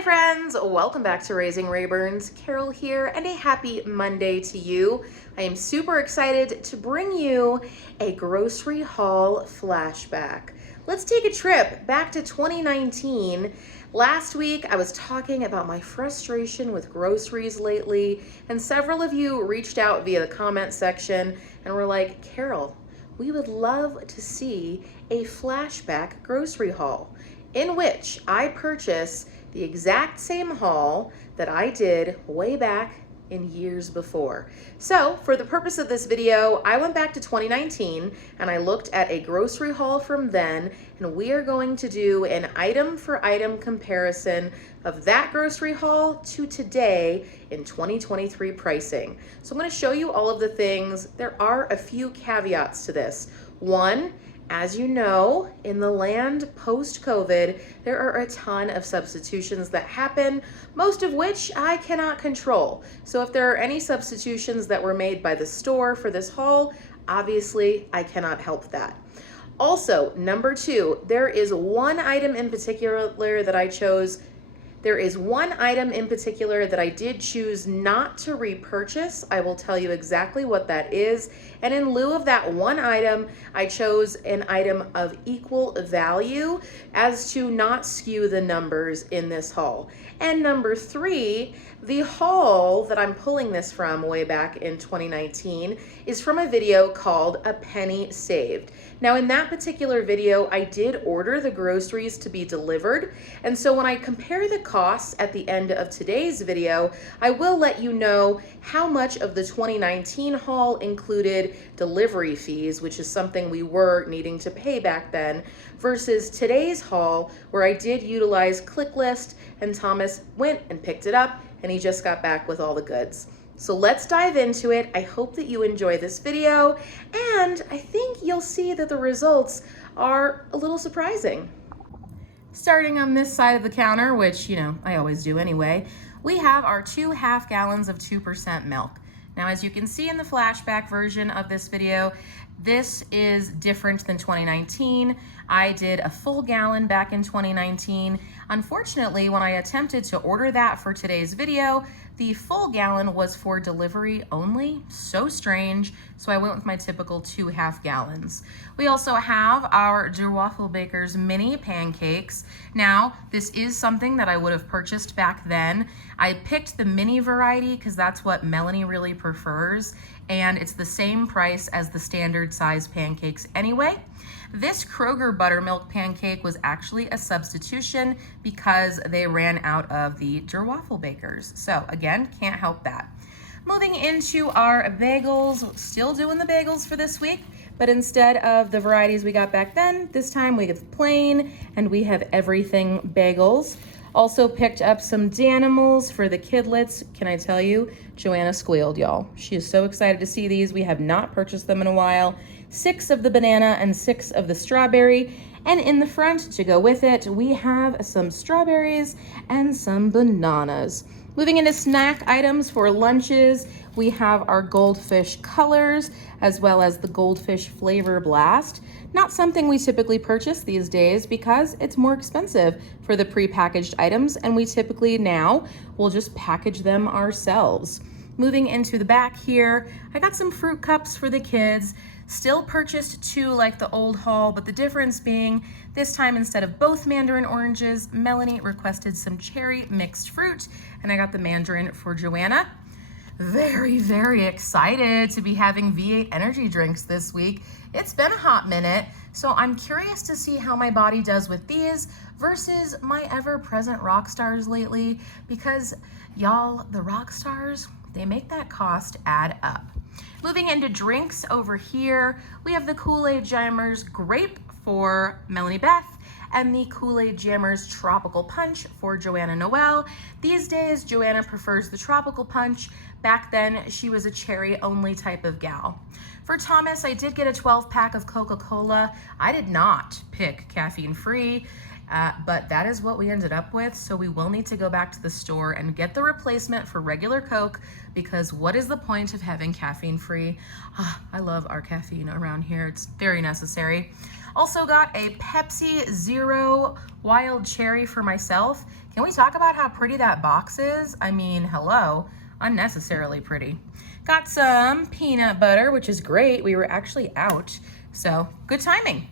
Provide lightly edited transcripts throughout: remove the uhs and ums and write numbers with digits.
Hi friends, welcome back to Raising Rayburns. Carol here, and a happy Monday to you. I am super excited to bring you a grocery haul flashback. Let's take a trip back to 2019. Last week I was talking about my frustration with groceries lately, and several of you reached out via the comment section and were like, Carol, we would love to see a flashback grocery haul in which I purchase the exact same haul that I did way back in years before. So for the purpose of this video, I went back to 2019 and I looked at a grocery haul from then, and we are going to do an item for item comparison of that grocery haul to today in 2023 pricing. So I'm going to show you all of the things. There are a few caveats to this. One, as you know, in the land post-COVID, there are a ton of substitutions that happen, most of which I cannot control. So if there are any substitutions that were made by the store for this haul, obviously I cannot help that. Also, number two, there is one item in particular that I chose. There is one item in particular that I did choose not to repurchase. I will tell you exactly what that is. And in lieu of that one item, I chose an item of equal value as to not skew the numbers in this haul. And number three, the haul that I'm pulling this from way back in 2019 is from a video called A Penny Saved. Now in that particular video, I did order the groceries to be delivered. And so when I compare the costs at the end of today's video, I will let you know how much of the 2019 haul included delivery fees, which is something we were needing to pay back then, versus today's haul where I did utilize ClickList and Thomas went and picked it up and he just got back with all the goods. So let's dive into it. I hope that you enjoy this video, and I think you'll see that the results are a little surprising. Starting on this side of the counter, which, you know, I always do anyway, we have our 2 half gallons of 2% milk. Now, as you can see in the flashback version of this video, this is different than 2019. I did a full gallon back in 2019. Unfortunately, when I attempted to order that for today's video, the full gallon was for delivery only. So strange. So I went with my typical 2 half gallons. We also have our Der Waffle Baker's mini pancakes. Now, this is something that I would have purchased back then. I picked the mini variety because that's what Melanie really prefers, and it's the same price as the standard size pancakes anyway. This Kroger buttermilk pancake was actually a substitution because they ran out of the Der Waffle Bakers. So again, can't help that. Moving into our bagels, still doing the bagels for this week, but instead of the varieties we got back then, this time we have plain and we have everything bagels. Also picked up some Danimals for the kidlets. Can I tell you, Joanna squealed, y'all. She is so excited to see these. We have not purchased them in a while. 6 of the banana and 6 of the strawberry. And in the front, to go with it, we have some strawberries and some bananas. Moving into snack items for lunches, we have our goldfish colors as well as the goldfish flavor blast. Not something we typically purchase these days because it's more expensive for the prepackaged items, and we typically now will just package them ourselves. Moving into the back here, I got some fruit cups for the kids. Still purchased 2 like the old haul, but the difference being this time instead of both mandarin oranges, Melanie requested some cherry mixed fruit, and I got the mandarin for Joanna. Very, very excited to be having V8 energy drinks this week. It's been a hot minute, so I'm curious to see how my body does with these versus my ever-present rock stars lately, because y'all, the rock stars, they make that cost add up. Moving into drinks over here, we have the Kool-Aid Jammers Grape for Melanie Beth and the Kool-Aid Jammers Tropical Punch for Joanna Noel. These days, Joanna prefers the Tropical Punch. Back then, she was a cherry-only type of gal. For Thomas, I did get a 12-pack of Coca-Cola. I did not pick caffeine-free, but that is what we ended up with, so we will need to go back to the store and get the replacement for regular Coke, because what is the point of having caffeine-free? I love our caffeine around here. It's very necessary. Also got a Pepsi Zero Wild Cherry for myself. Can we talk about how pretty that box is? I mean, hello, unnecessarily pretty. Got some peanut butter, which is great. We were actually out, so good timing.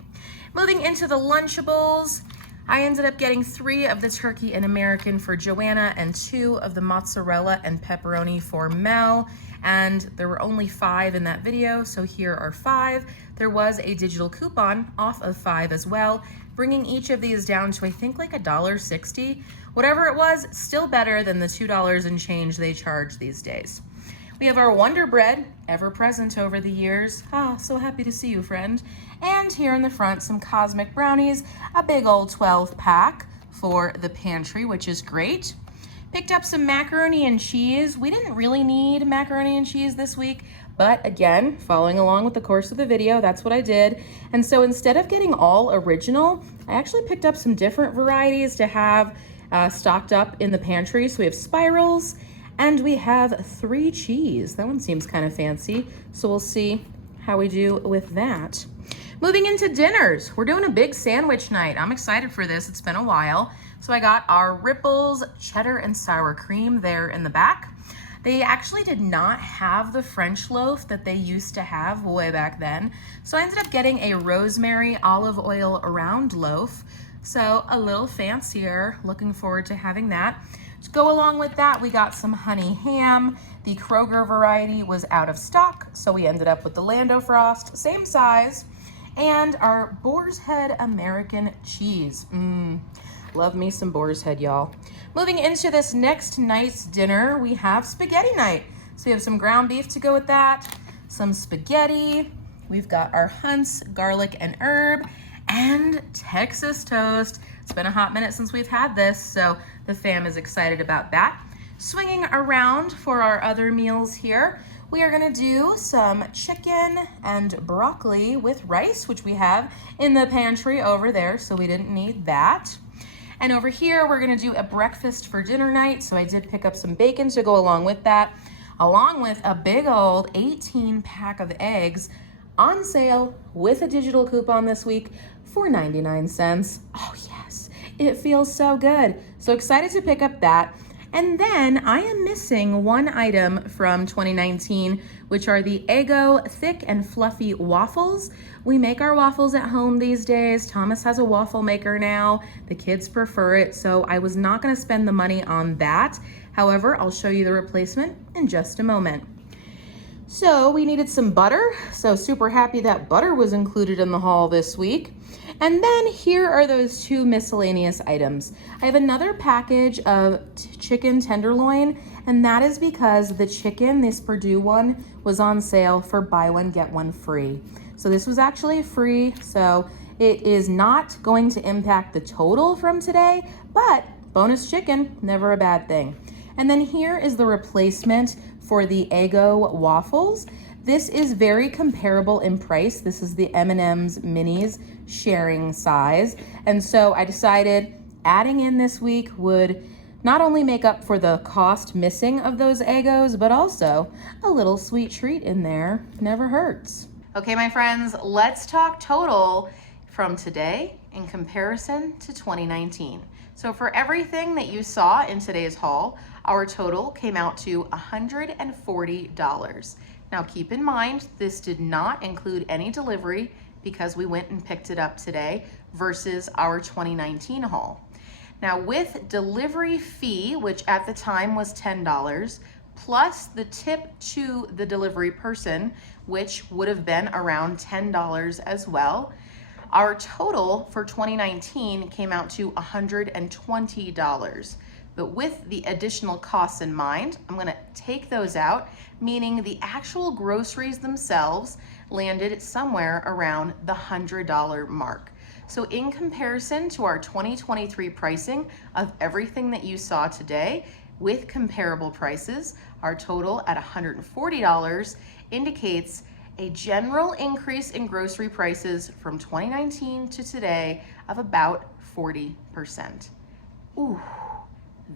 Moving into the Lunchables, I ended up getting 3 of the turkey and American for Joanna and 2 of the mozzarella and pepperoni for Mel. And there were only 5 in that video, so here are 5. There was a digital coupon off of 5 as well, bringing each of these down to I think like $1.60. Whatever it was, still better than the $2 and change they charge these days. We have our Wonder Bread, ever present over the years. Ah, so happy to see you, friend. And here in the front, some Cosmic Brownies, a big old 12 pack for the pantry, which is great. Picked up some macaroni and cheese. We didn't really need macaroni and cheese this week, but again, following along with the course of the video, that's what I did. And so instead of getting all original, I actually picked up some different varieties to have stocked up in the pantry. So we have spirals, and we have 3 cheese. That one seems kind of fancy, so we'll see how we do with that. Moving into dinners, we're doing a big sandwich night. I'm excited for this, it's been a while. So I got our Ripples cheddar and sour cream there in the back. They actually did not have the French loaf that they used to have way back then. So I ended up getting a rosemary olive oil around loaf. So a little fancier, looking forward to having that. To go along with that, we got some honey ham. The Kroger variety was out of stock, so we ended up with the Lando Frost, same size, and our Boar's Head American cheese. Love me some Boar's Head, y'all. Moving into this next night's dinner, we have spaghetti night. So we have some ground beef to go with that, some spaghetti. We've got our Hunt's garlic and herb, and Texas toast. It's been a hot minute since we've had this, so the fam is excited about that. Swinging around for our other meals here, we are gonna do some chicken and broccoli with rice, which we have in the pantry over there, so we didn't need that. And over here, we're gonna do a breakfast for dinner night, so I did pick up some bacon to go along with that, along with a big old 18 pack of eggs on sale with a digital coupon this week for 99 cents. Oh yes, it feels so good. So excited to pick up that. And then I am missing one item from 2019, which are the Eggo thick and fluffy waffles. We make our waffles at home these days. Thomas has a waffle maker now. The kids prefer it, so I was not gonna spend the money on that. However, I'll show you the replacement in just a moment. So we needed some butter, so super happy that butter was included in the haul this week. And then here are those 2 miscellaneous items. I have another package of chicken tenderloin, and that is because the chicken, this Purdue one, was on sale for buy one, get one free. So this was actually free, so it is not going to impact the total from today, but bonus chicken, never a bad thing. And then here is the replacement for the Eggo waffles. This is very comparable in price. This is the M&M's Minis sharing size. And so I decided adding in this week would not only make up for the cost missing of those Eggos, but also a little sweet treat in there never hurts. Okay, my friends, let's talk total from today in comparison to 2019. So for everything that you saw in today's haul, our total came out to $140. Now keep in mind, this did not include any delivery because we went and picked it up today versus our 2019 haul. Now with delivery fee, which at the time was $10, plus the tip to the delivery person, which would have been around $10 as well, our total for 2019 came out to $120. But with the additional costs in mind, I'm gonna take those out, meaning the actual groceries themselves landed somewhere around the $100 mark. So in comparison to our 2023 pricing of everything that you saw today, with comparable prices, our total at $140 indicates a general increase in grocery prices from 2019 to today of about 40%. Ooh,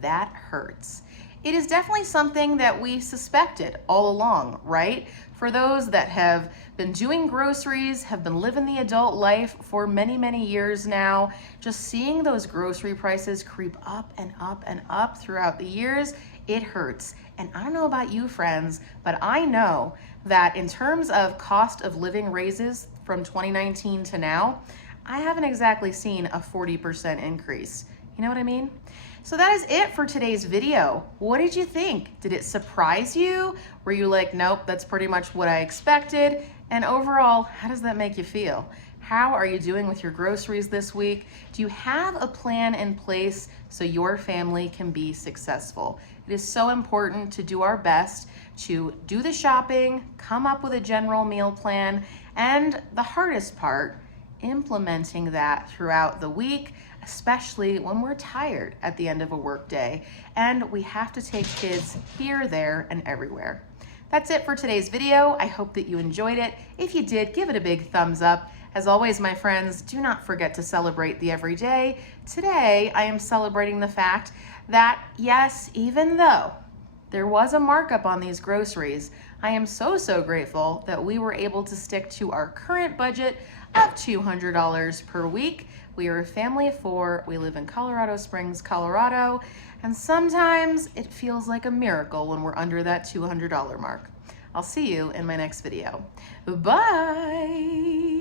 that hurts. It is definitely something that we suspected all along, right? For those that have been doing groceries, have been living the adult life for many, many years now, just seeing those grocery prices creep up and up and up throughout the years, it hurts. And I don't know about you, friends, but I know that in terms of cost of living raises from 2019 to now, I haven't exactly seen a 40% increase. You know what I mean? So that is it for today's video. What did you think? Did it surprise you? Were you like, nope, that's pretty much what I expected? And overall, how does that make you feel? How are you doing with your groceries this week? Do you have a plan in place so your family can be successful? It is so important to do our best to do the shopping, come up with a general meal plan, and the hardest part, implementing that throughout the week, especially when we're tired at the end of a work day and we have to take kids here, there, and everywhere. That's it for today's video. I hope that you enjoyed it. If you did, give it a big thumbs up. As always, my friends, do not forget to celebrate the everyday. Today, I am celebrating the fact that yes, even though there was a markup on these groceries, I am so grateful that we were able to stick to our current budget of $200 per week. We are a family of 4. We live in Colorado Springs, Colorado, and sometimes it feels like a miracle when we're under that $200 mark. I'll see you in my next video. Bye!